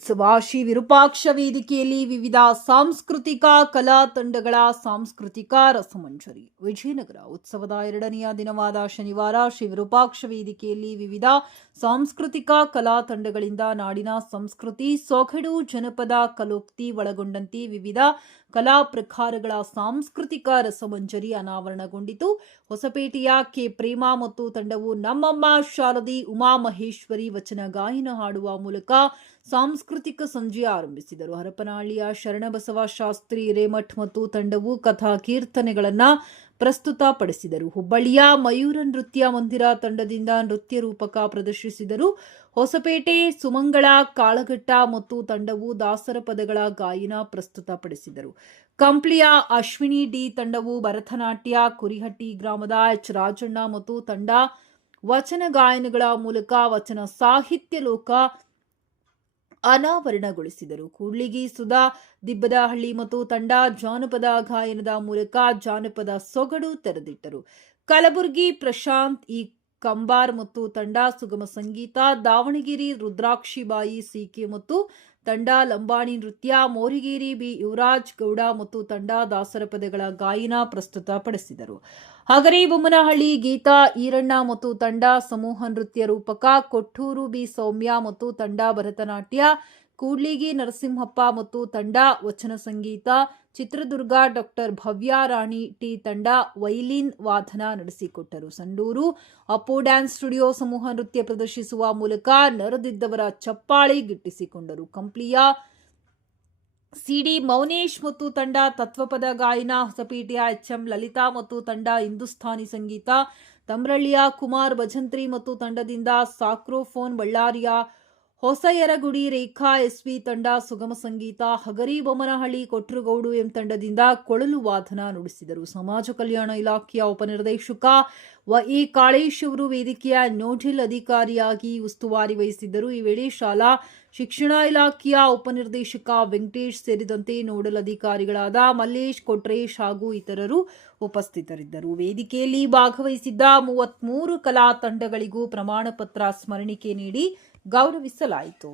ಉತ್ಸವ ಶ್ರೀ ವಿರೂಪಾಕ್ಷ ವೇದಿಕೆಯಲ್ಲಿ ವಿವಿಧ ಸಾಂಸ್ಕೃತಿಕ ಕಲಾ ತಂಡಗಳ ಸಾಂಸ್ಕೃತಿಕ ರಸಮಂಜರಿ. ವಿಜಯನಗರ ಉತ್ಸವದ 2ನೇ ದಿನವಾದ ಶನಿವಾರ ಶ್ರೀ ವಿರೂಪಾಕ್ಷ ವೇದಿಕೆಯಲ್ಲಿ ವಿವಿಧ ಸಾಂಸ್ಕೃತಿಕ ಕಲಾ ತಂಡಗಳಿಂದ ನಾಡಿನ ಸಂಸ್ಕೃತಿ, ಸೊಗಡು, ಜನಪದ, ಕಲೋಕ್ತಿ ಒಳಗೊಂಡಂತೆ ವಿವಿಧ ಕಲಾ ಪ್ರಕಾರಗಳ ಸಾಂಸ್ಕೃತಿಕ ರಸಮಂಜರಿ ಅನಾವರಣಗೊಂಡಿತು. ಹೊಸಪೇಟೆಯ ಕೆ ಪ್ರೇಮಾ ಮತ್ತು ತಂಡವು ನಮ್ಮಮ್ಮ ಶಾರದಿ ಉಮಾ ಮಹೇಶ್ವರಿ ವಚನ ಗಾಯನ ಹಾಡುವ ಮೂಲಕ ಸಾಂಸ್ಕೃತಿಕ ಸಂಜೆ ಆರಂಭಿಸಿದರು. ಹರಪನಹಳ್ಳಿಯ ಶರಣಬಸವ ಶಾಸ್ತ್ರಿ ಹಿರೇಮಠ್ ಮತ್ತು ತಂಡವು ಕಥಾ ಕೀರ್ತನೆಗಳನ್ನು ಪ್ರಸ್ತುತಪಡಿಸಿದರು. ಹುಬ್ಬಳ್ಳಿಯ ಮಯೂರ ನೃತ್ಯ ಮಂದಿರ ತಂಡದಿಂದ ನೃತ್ಯ ರೂಪಕ ಪ್ರದರ್ಶಿಸಿದರು. ಹೊಸಪೇಟೆ ಸುಮಂಗಳ ಕಾಳಘಟ್ಟ ಮತ್ತು ತಂಡವು ದಾಸರ ಪದಗಳ ಗಾಯನ ಪ್ರಸ್ತುತಪಡಿಸಿದರು. ಕಂಪ್ಲಿಯ ಅಶ್ವಿನಿ ಡಿ ತಂಡವು ಭರತನಾಟ್ಯ, ಕುರಿಹಟ್ಟಿ ಗ್ರಾಮದ ಎಚ್ ರಾಜಣ್ಣ ಮತ್ತು ತಂಡ ವಚನ ಗಾಯನಗಳ ಮೂಲಕ ವಚನ ಸಾಹಿತ್ಯ ಲೋಕ ಅನಾವರಣಗೊಳಿಸಿದರು. ಕೂಡ್ಲಿಗಿ ಸುಧಾ ದಿಬ್ಬದಹಳ್ಳಿ ಮತ್ತು ತಂಡ ಜಾನಪದ ಗಾಯನದ ಮೂಲಕ ಜಾನಪದ ಸೊಗಡು ತೆರೆದಿಟ್ಟರು. ಕಲಬುರಗಿ ಪ್ರಶಾಂತ್ ಇ ಕಂಬಾರ್ ಮತ್ತು ತಂಡ ಸುಗಮ ಸಂಗೀತ, ದಾವಣಗೆರೆ ರುದ್ರಾಕ್ಷಿಬಾಯಿ ಸಿಕೆ ಮತ್ತು ತಂಡ ಲಂಬಾಣಿ ನೃತ್ಯ, ಮೋರಿಗೇರಿ ಬಿ ಯುವರಾಜ್ ಗೌಡ ಮತ್ತು ತಂಡ ದಾಸರ ಪದಗಳ ಗಾಯನ ಪ್ರಸ್ತುತಪಡಿಸಿದರು. ಹಗರಿಬೊಮ್ಮನಹಳ್ಳಿ ಗೀತಾ ಈರಣ್ಣ ಮತ್ತು ತಂಡ ಸಮೂಹ ನೃತ್ಯ ರೂಪಕ, ಕೊಟ್ಟೂರು ಬಿ ಸೌಮ್ಯ ಮತ್ತು ತಂಡ ಭರತನಾಟ್ಯ, ಕೂಡ್ಲಿಗಿ ನರಸಿಂಹಪ್ಪ ಮತ್ತು ತಂಡ ವಚನ ಸಂಗೀತ, ಚಿತ್ರದುರ್ಗ ಡಾಕ್ಟರ್ ಭವ್ಯ ರಾಣಿ ಟಿ ತಂಡ ವೈಲಿನ್ ವಾದನ ನಡೆಸಿಕೊಟ್ಟರು. ಸಂಡೂರು ಅಪ್ಪು ಡ್ಯಾನ್ಸ್ ಸ್ಟುಡಿಯೋ ಸಮೂಹ ನೃತ್ಯ ಪ್ರದರ್ಶಿಸುವ ಮೂಲಕ ನೆರೆದಿದ್ದವರ ಚಪ್ಪಾಳೆ ಗಿಟ್ಟಿಸಿಕೊಂಡರು. ಕಂಪ್ಲಿಯ ಸಿಡಿ ಮೌನೇಶ್ ಮತ್ತು ತಂಡ ತತ್ವಪದ ಗಾಯನ, ಹೊಸಪೇಟೆಯ ಎಚ್ಎಂ ಲಲಿತಾ ಮತ್ತು ತಂಡ ಹಿಂದೂಸ್ಥಾನಿ ಸಂಗೀತ, ತಮ್ರಳ್ಳಿಯ ಕುಮಾರ್ ಭಜಂತ್ರಿ ಮತ್ತು ತಂಡದಿಂದ ಸಾಕ್ರೋಫೋನ್, ಬಳ್ಳಾರಿಯ ಹೊಸಯರಗುಡಿ ರೇಖಾ ಎಸ್ವಿ ತಂಡ ಸುಗಮ ಸಂಗೀತ, ಹಗರಿಬೊಮ್ಮನಹಳ್ಳಿ ಕೊಟ್ರುಗೌಡು ಎಂ ತಂಡದಿಂದ ಕೊಳಲು ವಾದನ ನುಡಿಸಿದರು. ಸಮಾಜ ಕಲ್ಯಾಣ ಇಲಾಖೆಯ ಉಪನಿರ್ದೇಶಕ ವಇ ಕಾಳೇಶ್ ಅವರು ವೇದಿಕೆಯ ನೋಡಲ್ ಅಧಿಕಾರಿಯಾಗಿ ಉಸ್ತುವಾರಿ ವಹಿಸಿದ್ದರು. ಈ ವೇಳೆ ಶಾಲಾ ಶಿಕ್ಷಣ ಇಲಾಖೆಯ ಉಪನಿರ್ದೇಶಕ ವೆಂಕಟೇಶ್ ಸೇರಿದಂತೆ ನೋಡಲ್ ಅಧಿಕಾರಿಗಳಾದ ಮಲ್ಲೇಶ್, ಕೊಟ್ರೇಶ್ ಹಾಗೂ ಇತರರು ಉಪಸ್ಥಿತರಿದ್ದರು. ವೇದಿಕೆಯಲ್ಲಿ ಭಾಗವಹಿಸಿದ್ದ 33 ಕಲಾ ತಂಡಗಳಿಗೂ ಪ್ರಮಾಣ ಪತ್ರ ಸ್ಮರಣಿಕೆ ನೀಡಿ ಗೌರವಿಸಲಾಯಿತು.